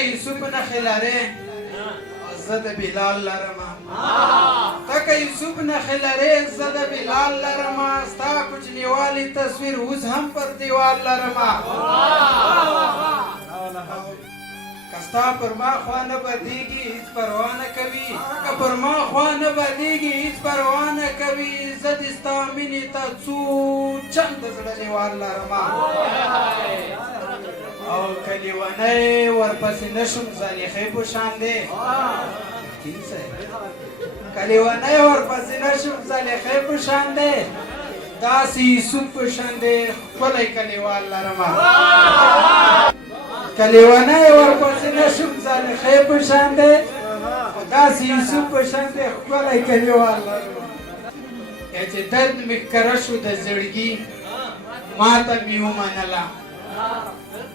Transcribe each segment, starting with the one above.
یوسف نه خلاره زه د بلال لرمه تکه یوسف نه خلاره زه د بلال لرمه ستا کوچنیوالي تصویر اوس هم پر دیوال لرمه که ستا پر ما خوا نه بدېږي هېڅ پروا نه کوي که پر ما خوا نه بدېږي هېڅ پروا نه کوي زه دې ستا مینې ته څو چنده زړه نیوال لرمه او که لیونی ورپسې نه شم زلیخۍ په شان دی که لیونی ورپسې نه شم زلیخۍ په شان دی داسې یوسف په شان دی ښکلی کلیوال لرمه که لیونی ورپسې نه شم زلیخۍ په شان دی داسې یوسف په شان دی ښکلی کلیوال لرمه چې درد مې کره شو د زړګي ما ته مې ومنله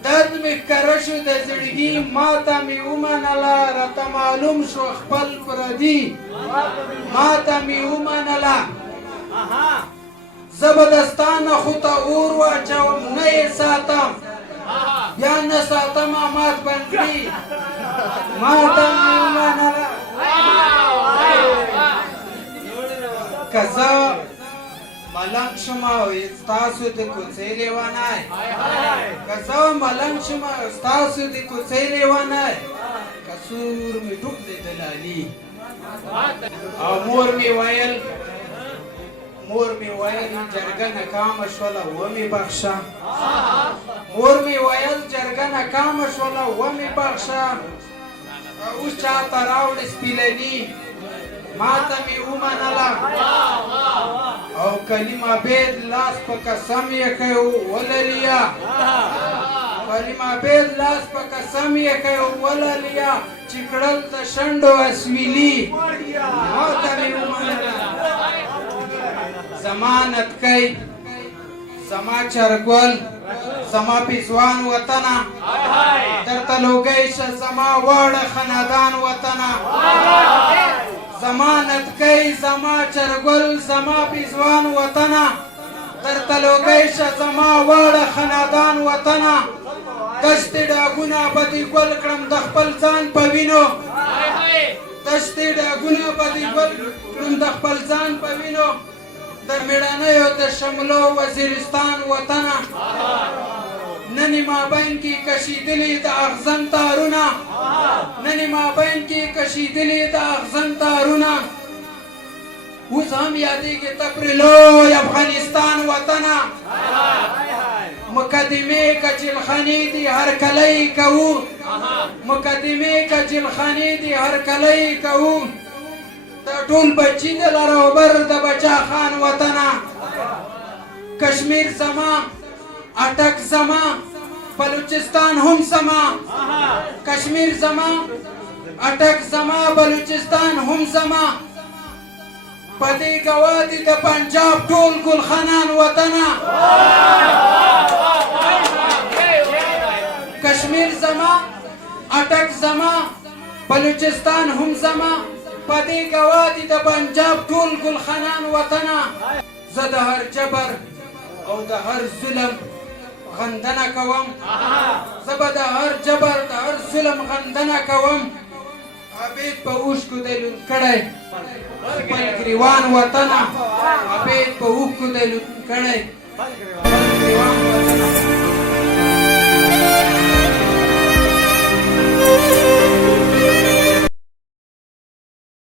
درد مې کره شو د زړګي ما ته مې ومنله راته معلوم شو خپل پردي ما ته مې ومنله زه به د ستا نه خو ته اور واچوم نه یې ساتم یا نه ساتم مات بندګي ما ته مې ومنله که زه ملنګ شم او ستاسو د کوڅې لیونی که زه ملنګ شم او ستاسو د کوڅې لیونی که سور مې ډوب دی د لالي او مور مې ویل جرګه ناکامه شوله ومې بخښه مور مې ویل جرګه ناکامه شوله ومې بخښه اوس چاته راوړې سپیلني ما ته مې ومنله او کلمه بید لاس په قسم یې کوي وللیا کلمه بید لاس په قسم یې کوي وللیا چې کړل د شنډو اسویلي ما ته مې ومنله زما نتکۍ زما چرګل زما پیزوان وطنه درته لوګی شه زما واړه خاندان وطنه زما نتکۍ زما چرګل زما پیزوان وطنه درته لوګی شه زما واړه خاندان وطنه دشتې ډاګونه به دې ګل کړم د خپل ځان په وینو دشتې ډاګونه به دې ګل کړم د خپل ځان په وینو د مېړنیو د شملو وزیرستان وطنه نن مابین کې کشیدلي د اغزن تارونه نن مابین کې کشیدلي د اغزن تارونه اوس هم یادېږي ته پرې لوی افغانستان وطنه مقدمې کچلخانې دي هرکلی کوو مقدمې کچلخانې دي هرکلی کوو د ټول بچي د لروبر د بچا خان وطنه کشمیر زما اټک زما بلوچستان هم زما کشمیر زما اټک زما بلوچستان هم زما پدې گواه دي د پنجاب ټول ګلخانان وطنه کشمیر زما اټک زما بلوچستان هم زما پدې گواه دي د پنجاب ټول ګلخانان وطنه زه د هر جبر او د هر ظلم غندنه کوم زه به د هر جبر د هر ظلم غندنه کوم عبید په اوښکو دی لوند کړی خپل ګریوان وطنه عبید په اوښکو دی لوند کړی خپل ګریوان وطنه